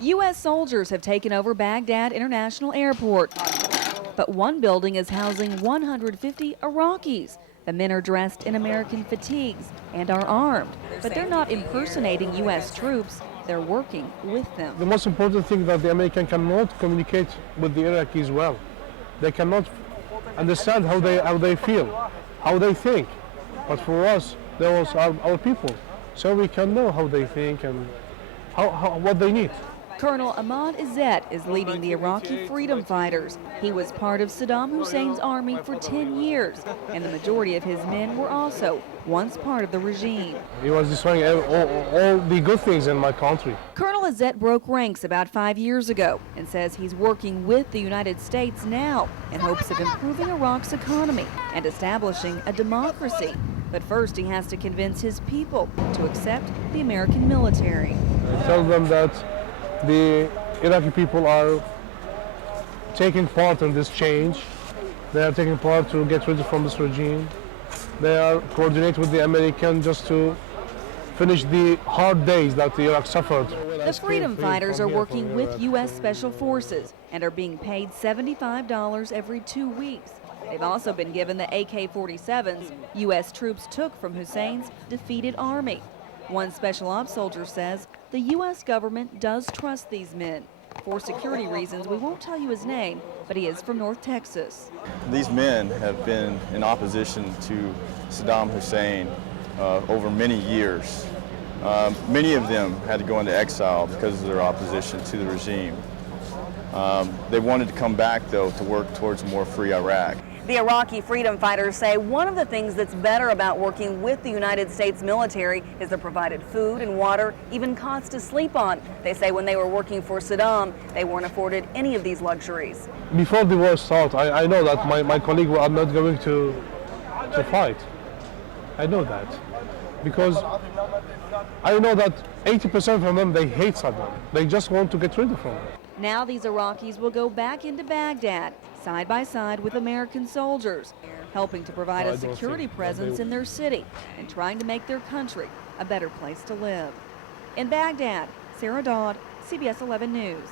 U.S. soldiers have taken over Baghdad International Airport, but one building is housing 150 Iraqis. The men are dressed in American fatigues and are armed, but they're not impersonating U.S. troops. They're working with them. The most important thing that the American cannot communicate with the Iraqis well. They cannot understand how they feel, how they think. But for us, they're also our people, so we can know how they think and what they need. Colonel Ahmad Izzet is leading the Iraqi freedom fighters. He was part of Saddam Hussein's army for 10 years, and the majority of his men were also once part of the regime. He was destroying all the good things in my country. Colonel Izzet broke ranks about 5 years ago and says he's working with the United States now in hopes of improving Iraq's economy and establishing a democracy. But first he has to convince his people to accept the American military. Tell them that the Iraqi people are taking part in this change. They are taking part to get rid from this regime. They are coordinating with the American just to finish the hard days that Iraq suffered. The freedom fighters are working with U.S. Special Forces and are being paid $75 every 2 weeks. They've also been given the AK-47s U.S. troops took from Hussein's defeated army. One special ops soldier says the U.S. government does trust these men. For security reasons, we won't tell you his name, but he is from North Texas. These men have been in opposition to Saddam Hussein over many years. Many of them had to go into exile because of their opposition to the regime. They wanted to come back, though, to work towards a more free Iraq. The Iraqi freedom fighters say one of the things that's better about working with the United States military is the provided food and water, even cots to sleep on. They say when they were working for Saddam, they weren't afforded any of these luxuries. Before the war started, I know that my colleagues are not going to fight. I know that. Because I know that 80% of them, they hate Saddam. They just want to get rid of him. Now these Iraqis will go back into Baghdad, side by side with American soldiers, helping to provide a security presence in their city and trying to make their country a better place to live. In Baghdad, Sarah Dodd, CBS 11 News.